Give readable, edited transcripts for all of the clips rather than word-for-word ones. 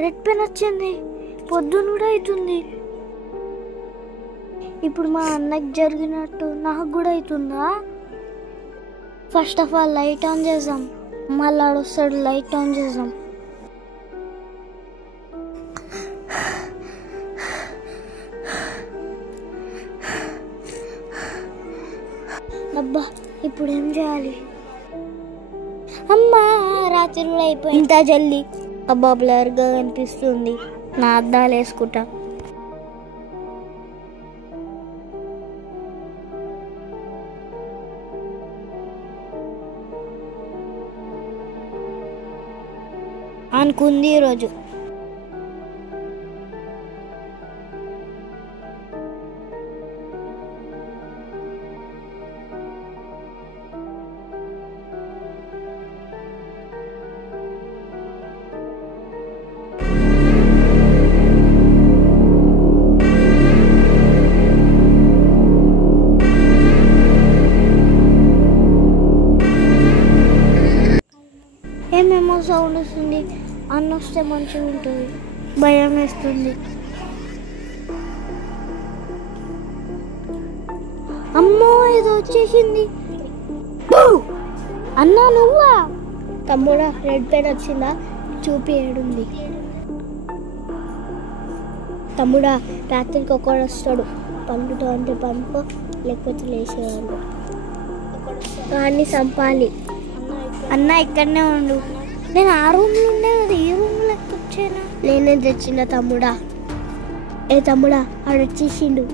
Red pen వచ్చింది. పొద్దున కూడా అవుతుంది. ఇప్పుడు మా అన్నకి జరిగినట్టు నాకు కూడా అవుతుందా? First of all light on చేద్దాం. మళ్ళీ ఆడొస్తాడు, లైట్ ఆన్ చేద్దాం. అబ్బా, ఇప్పుడు ఏం చేయాలి? అమ్మా, రాత్రి కూడా అయిపోయింది. ఇంత జల్దీ. అబ్బా, బ్లర్గా కనిపిస్తుంది. నా అద్దాలు వేసుకుంటా. అనుకుంది ఈరోజు. ఏమేమో సౌండ్ వస్తుంది. అన్న వస్తే మంచిగా ఉంటుంది. భయం వేస్తుంది. అమ్మో, ఏదో వచ్చేసింది. అన్నా, నువ్వా? తమ్ముడా, రెడ్ పెన్ వచ్చిందా? చూపి ఏడుంది. తమ్ముడా, రాత్రికి ఒకడు వస్తాడు. పండుతో అంటే పండుకో, లేకపోతే లేచేవాడు. వాడిని చంపాలి. అన్న ఇక్కడనే ఉండు. నేను ఆ రూమ్లో ఉండే కదా, ఈ రూమ్లో వచ్చాను. నేనే తెచ్చిన తమ్ముడా. ఏ తమ్ముడా, ఆడు వచ్చేసిండు.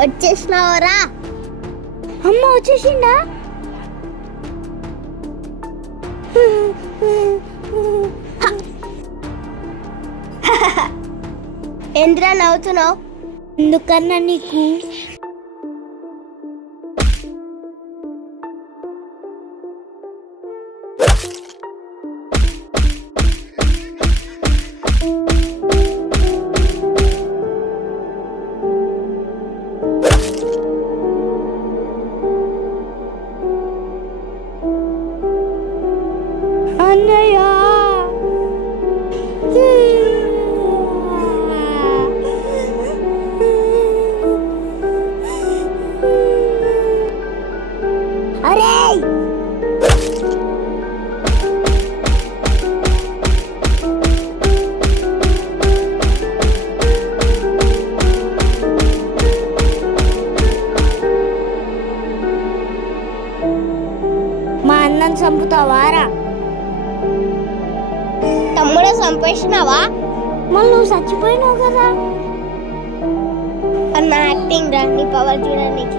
వచ్చేసినావరా? అమ్మ వచ్చేసిండా? ఎందురా నవ్వుతున్నావు? ఎందుకన్నా నీకు? అన్నయ్య, అరే మా అన్నని చంపుతావారా? తమ్ముడే చంపేసినావా? మళ్ళీ నువ్వు చచ్చిపోయినావు కదా. అన్న యాక్టింగ్ రా, నీ పవర్ చూడడానికి.